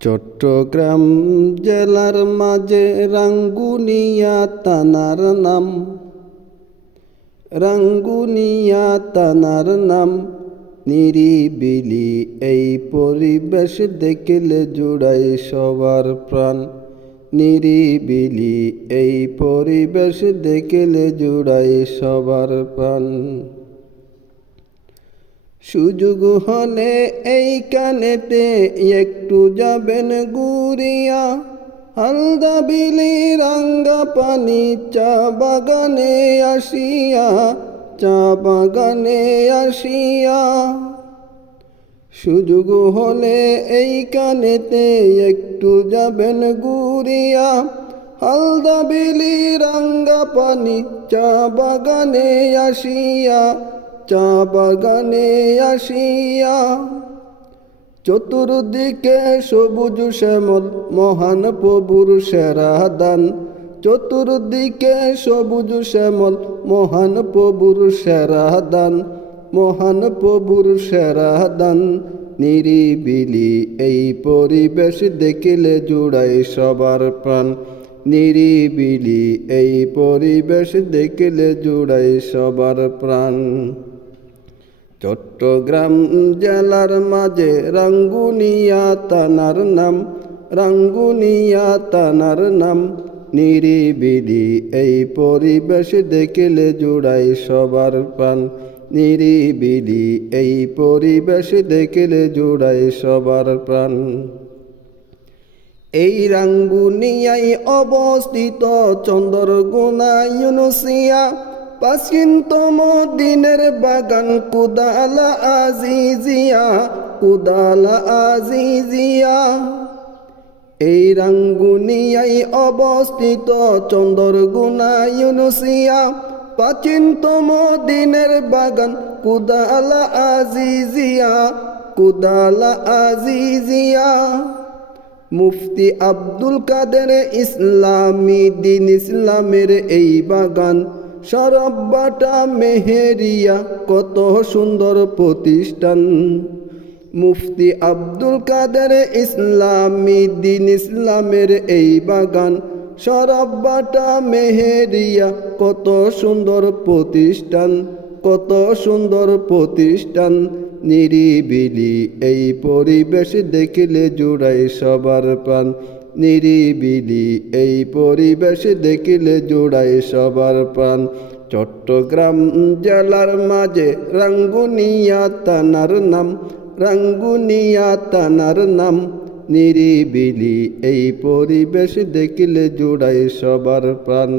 চট্টগ্রাম জেলার মাঝে রাঙ্গুনিয়া থানার নাম, রাঙ্গুনিয়া থানার নাম। নিরিবিলি এই পরিবেশ দেখলে জুড়াই সবার প্রাণ। নিরিবিলি এই পরিবেশ দেখলে জুড়াই সবার প্রাণ। সুযোগ হলে এইখানেতে একটু যাবেন ঘুরিয়া, হালদা বিলি রাঙ্গা পানি চা বাগানে আসিয়া, চা বাগানে আসিয়া। সুযোগ হলে এইখানেতে একটু যাবেন ঘুরিয়া, হালদা বিলি রাঙ্গা পানি চা বাগানে আসিয়া, চা বাগানে আসিয়া। চতুর্দিকে সবুজ শ্যামল মহান প্রভুর সেরা দান। চতুর্দিকে সবুজ শ্যামল মহান প্রভুর সেরা দান, মহান প্রভুর সেরা দান। নিরিবিলি এই পরিবেশ দেখলে জুড়াই সবার প্রাণ। নিরিবিলি এই পরিবেশ দেখলে জুড়াই সবার প্রাণ। চট্টগ্রাম জেলার মাঝে রাঙ্গুনিয়া থানার নাম, রাঙ্গুনিয়া থানার নাম। নিরিবিলি এই পরিবেশ দেখলে জুড়াই সবার প্রাণ। নিরিবিলি এই পরিবেশ দেখলে জুড়াই সবার প্রাণ। এই রাঙ্গুনিয়ায় অবস্থিত চন্দ্রগুনা ইউনুসিয়া, প্রাচীনতম দিনের বাগান কুদালা আজিজিয়া, কুদালা আজিজিয়া। এই রাঙ্গুনিয়ায় অবস্থিত চন্দ্রগুনা ইউনুসিয়া, প্রাচীনতম দিনের বাগান কুদালা আজিজিয়া, কুদালা আজিজিয়া। মুফতি আব্দুল কাদের ইসলামী দিন ইসলামের এই বাগান, সরববাটা মেহেরিয়া কত সুন্দর প্রতিষ্ঠান। মুফতি আব্দুল কাদের ইসলামী দিন ইসলামের এই বাগান, সরববাটা মেহেরিয়া কত সুন্দর প্রতিষ্ঠান, কত সুন্দর প্রতিষ্ঠান। নিরিবিলি এই পরিবেশ দেখলে জুড়াই সবার প্রাণ। নিরিবিলি এই পরিবেশ দেখলে জুড়াই সবার প্রাণ। চট্টগ্রাম জেলার মাঝে রাঙ্গুনিয়া থানার নাম, রাঙ্গুনিয়া থানার নাম। নিরিবিলি এই পরিবেশ দেখলে জুড়াই সবার প্রাণ।